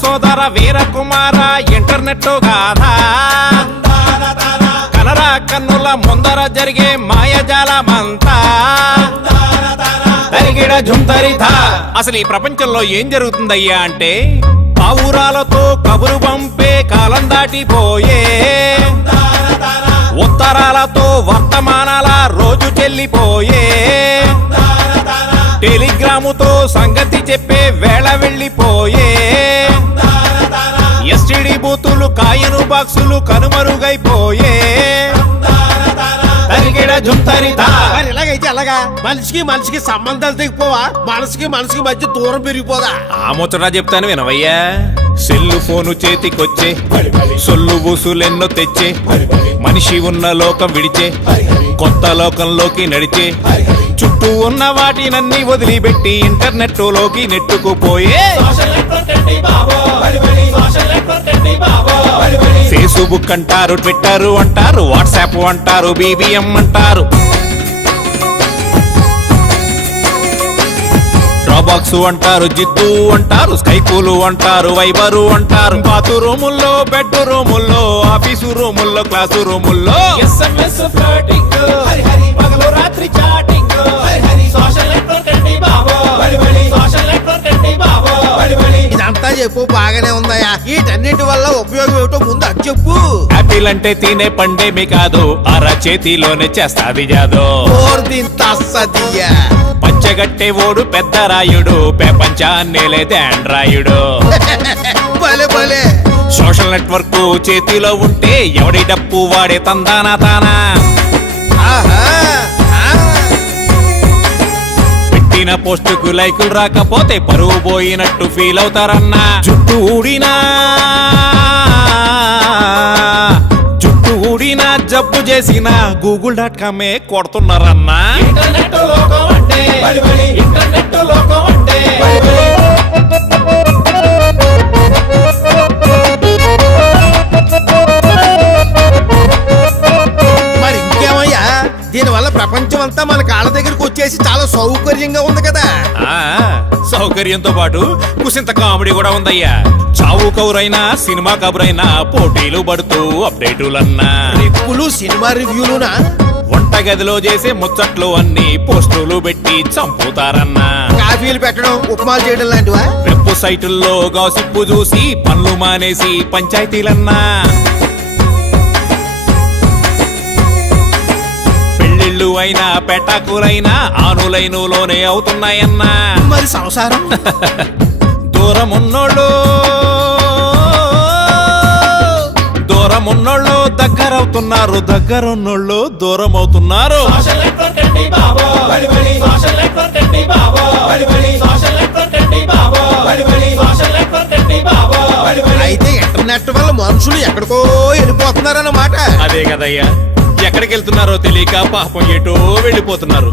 సోదర వీరకుమార ఇంటర్నెట్ గాథా కనరా కన్నుల ముందర జరిగే మాయజాలమంతా తరిగిడ జుంతరిథా. అసలు ఈ ప్రపంచంలో ఏం జరుగుతుందయ్యా అంటే పావురాలతో కబురు పంపే కాలం దాటిపోయే, ఉత్తరాలతో వర్తమానాల రోజు చెల్లిపోయే, టెలిగ్రాముతో సంగతి చెప్పే వేళ వెళ్ళిపోయే, ఎస్టిడి బూతులు కాయను బాక్సులు కనుమరుగైపోయే. ఇలాగైతే అలాగా మనిషికి మనిషికి సంబంధాలు తెగిపోవా, మనసుకి మనసుకి మధ్య దూరం పెరిగిపోదా? ఆ ముచ్చటా చెప్తాను వినవయ్యా. సెల్లు ఫోను చేతికొచ్చే సొల్లు ఊసులెన్నో తెచ్చే, మనిషి ఉన్న లోకం విడిచే కొత్త లోకంలోకి నడిచే, చుట్టూ ఉన్న వాటినన్నీ వదిలిపెట్టి ఇంటర్నెట్ లోకి నెట్టుకుపోయే. ఫేస్బుక్ అంటారు, ట్విట్టర్ అంటారు, వాట్సాప్ అంటారు, BBM అంటారు, డ్రాబాక్స్ అంటారు, జిద్దు అంటారు, స్కైపులు అంటారు, వైబరు అంటారు, బాత్రూముల్లో బెడ్ రూముల్లో ఆఫీసు రూముల్లో క్లాసు రూముల్లో SMS ఫ్లర్టింగ్, పగలు రాత్రి చాటింగ్, సోషల్ నెట్వర్క్ బాబో, సోషల్ నెట్వర్క్ బాబో. ఇదంతా చెప్పు బాగానే ఉందయ్యా, వీటన్నిటి వల్ల ఉపయోగం ఏమిటో ముందు అది చెప్పు. యాపిల్ అంటే తినే పండేమి కాదు, అర చేతిలోనే చేస్తాది జాదో. పంచగట్టే ఓడు పెద్ద రాయుడు, ప్రపంచాన్నే లేదే ఆండ్రాయుడు. సోషల్ నెట్వర్క్ చేతిలో ఉంటే ఎవడి డప్పు వాడే తందానా తానా. పెట్టిన పోస్టుకు లైకులు రాకపోతే పరువు పోయినట్టు ఫీల్ అవుతారన్నా. జుట్టు ఊడినా జబ్బు చేసిన google.com కొడుతున్నారన్నా. మరి ఇంకేమయ్యా, దీనివల్ల ప్రపంచం అంతా మన కాళ్ళ దగ్గరకు వచ్చేసి చాలా సౌకర్యంగా ఉంది కదా. సౌకర్యంతో పాటు కుసింత కామెడీ కూడా ఉందయ్యా. చావు కబురైనా సినిమా కబురైనా పోటీలు పడుతూ అప్డేటులన్నా, రిప్పులు సినిమా రివ్యూలునా, వంటగదిలో చేసే ముచ్చట్లు అన్ని పోస్టులు పెట్టి చంపుతారన్నా. కాఫీలు పెట్టడం, ఉప్మాలు చేయడం లాంటివా? వెబ్ సైటుల్లో గాసిప్పు చూసి పనులు మానేసి పంచాయతీలన్నా. పెళ్లిళ్ళు అయినా పెటాకులైనా ఆనులైనులోనే అవుతున్నాయన్నా. మరి సంసారం దూరమున్నోళ్ళు దగ్గరవుతున్నారు, దగ్గరున్నోళ్ళు దూరం అవుతున్నారు. అయితే ఇంటర్నెట్ వల్ల మనుషులు ఎక్కడికో వెళ్ళిపోతున్నారన్నమాట. అదే కదయ్యా, ఎక్కడికి వెళ్తున్నారో తెలియక పాపం ఎటో వెళ్ళిపోతున్నారు.